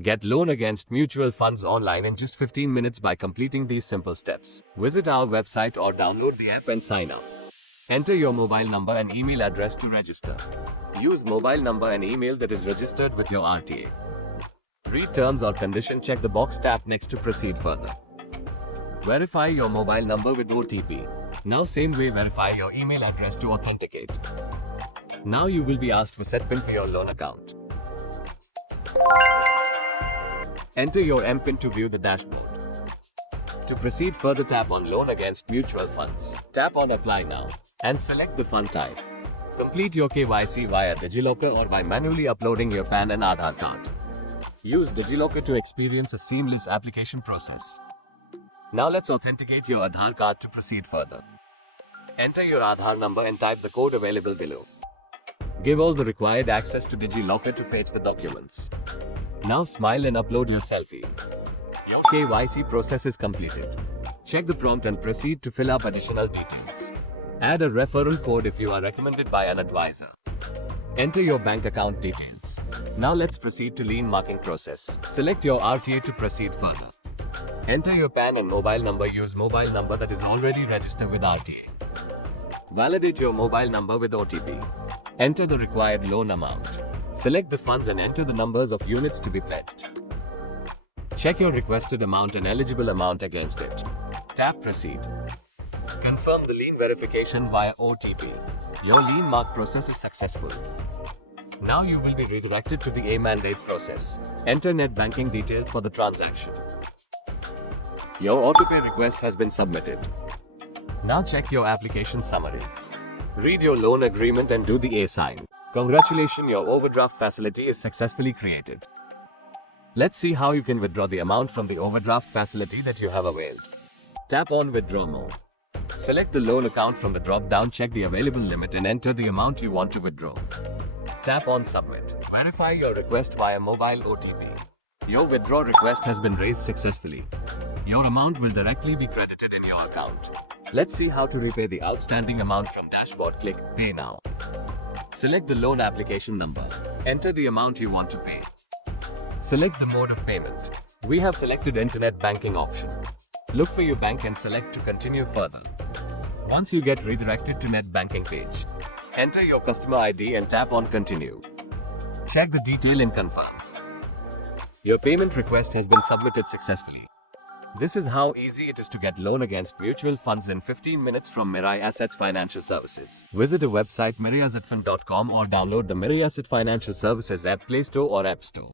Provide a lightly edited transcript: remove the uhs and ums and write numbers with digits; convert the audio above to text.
Get loan against mutual funds online in just 15 minutes by completing these simple steps. Visit our website or download the app and sign up. Enter your mobile number and email address to register. Use mobile number and email that is registered with your RTA. Read terms or condition, check the box, tap next to proceed further. Verify your mobile number with OTP. Now same way, verify your email address to authenticate. Now you will be asked for set PIN for your loan account. Enter your MPIN to view the dashboard. To proceed further, tap on Loan Against Mutual Funds. Tap on Apply Now and select the fund type. Complete your KYC via DigiLocker or by manually uploading your PAN and Aadhaar card. Use DigiLocker to experience a seamless application process. Now let's authenticate your Aadhaar card to proceed further. Enter your Aadhaar number and type the code available below. Give all the required access to DigiLocker to fetch the documents. Now smile and upload your selfie. Your KYC process is completed. Check the prompt and proceed to fill up additional details. Add a referral code if you are recommended by an advisor. Enter your bank account details. Now let's proceed to lien marking process. Select your RTA to proceed further. Enter your PAN and mobile number. Use mobile number that is already registered with RTA. Validate your mobile number with OTP. Enter the required loan amount. Select the funds and enter the numbers of units to be pledged. Check your requested amount and eligible amount against it. Tap Proceed. Confirm the lien verification via OTP. Your lien mark process is successful. Now you will be redirected to the mandate process. Enter net banking details for the transaction. Your autopay request has been submitted. Now check your application summary. Read your loan agreement and do the A sign. Congratulations, your overdraft facility is successfully created. Let's see how you can withdraw the amount from the overdraft facility that you have availed. Tap on Withdraw More. Select the loan account from the drop-down, check the available limit and enter the amount you want to withdraw. Tap on Submit. Verify your request via mobile OTP. Your withdrawal request has been raised successfully. Your amount will directly be credited in your account. Let's see how to repay the outstanding amount from dashboard. Click Pay Now. Select the loan application number. Enter the amount you want to pay. Select the mode of payment. We have selected Internet Banking option. Look for your bank and select to continue further. Once you get redirected to net banking page, enter your customer ID and tap on Continue. Check the detail and confirm. Your payment request has been submitted successfully. This is how easy it is to get loan against mutual funds in 15 minutes from Mirae Asset Financial Services. Visit our website miraeassetfin.com or download the Mirae Asset Financial Services app Play Store or App Store.